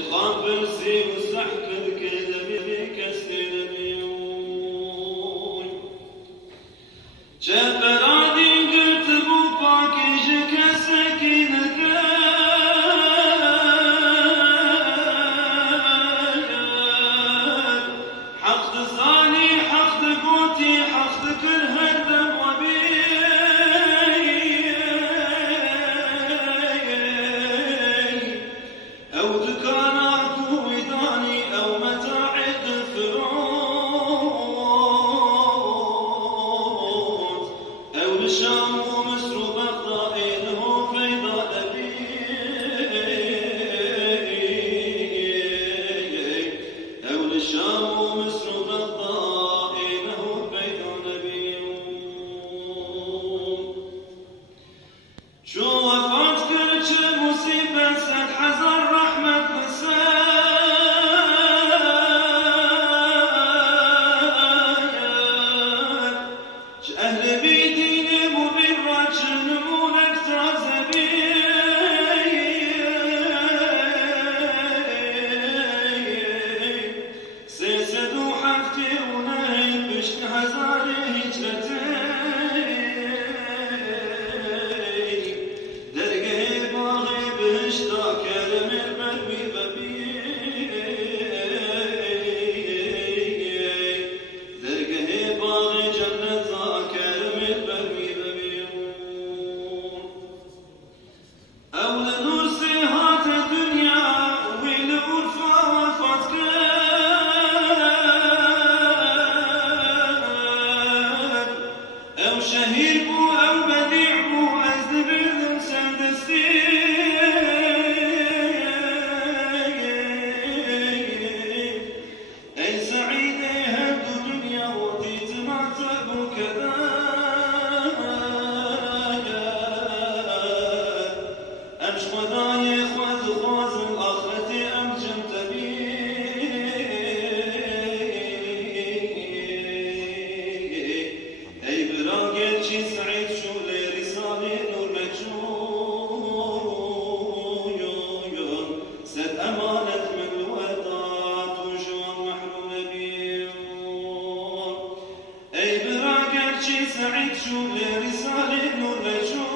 برسي وسحكر كده بيك استلميون جبراني قلت بوباك يجيك سكينة حقد ثاني حقد قوتي حقد كل هدم وبي أو ذكرك ويداني أو متاعد الثروت أو لشام ومصر وبغداد إنه بيضاء أبي أو لشام ومصر وبغداد إنه بيضاء نبي شو وفات كل مصيبة سد حزن رحمة نسايا أهل بيديني مبين راجنون أكثر زبين سيسدوا حفتي ونهي بشت حزاري هجرتين شهير بو أو بديع بو أزدب الإنسان أي سعيد هبدو دنيا وطيت ما تأبو كذا أمش مضايق وذخوز الآخرة أم جمت بي أي براقل شي سعيد شو لي رسالة نور مجنون سد أمانة من الوداع وجون محروم بيون أي براقل شي سعيد شو لي رسالة نور مجنون